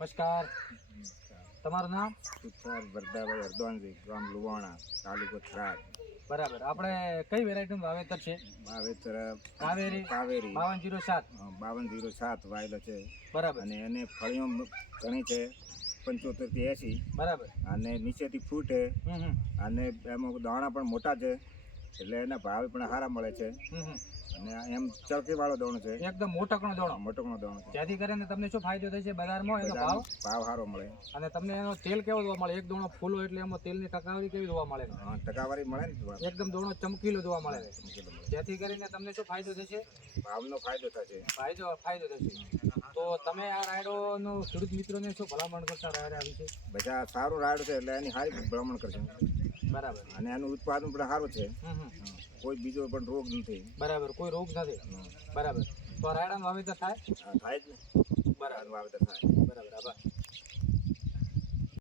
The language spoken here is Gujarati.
નમસ્કાર, તમારું નામ? સુથાર વરદાભાઈ અર્ધવાનજી, ગામ લુવાણા, તાલુકો થરાદ. બરાબર. આપણે કઈ વેરાયટીનું વાવેતર છે? વાવેતર કાવેરી કાવેરી 5207. 5207 વાયેલો છે. બરાબર અને એને ફળીઓ ઘણી છે, 75 થી 80. બરાબર. અને નીચેથી ફૂટ છે. અને એમાં દાણા પણ મોટા છે, એટલે એના ભાવ પણ સારા મળે છે. અને એમ ચળકી વાળો દોણો છે, એકદમ મોટકનો દોણો. મોટોનો દોણો છે, જેથી કરીને તમને શું ફાયદો થશે બજારમાં? એનો ભાવ ભાવ સારો મળે. અને તમને એનો તેલ કેવો જોવા મળે? એક દોણો ફૂલો એટલે એમાં તેલની ટકાવારી કેવી જોવા મળે? ટકાવારી મળે ને, એકદમ દોણો ચમકીલો જોવા મળે. ચમકીલો મળે. જેથી કરીને તમને શું ફાયદો થશે? ભાવનો ફાયદો થશે. ફાયદો થશે. તો તમે આ રાયડોનો ખેડૂત મિત્રોને શું ભલામણ કરતા રાયડા વિશે? બધા સારું રાયડો છે, એટલે એની સારી ભલામણ કરશે. બરાબર. અને એનું ઉત્પાદન પણ સારું છે. કોઈ બીજો પણ રોગ નથી. બરાબર, કોઈ રોગ નથી. બરાબર. તો રાયડાનું વાવેતર થાય? થાય જ ને. બરાબર. વાવેતર થાય. બરાબર. આભાર.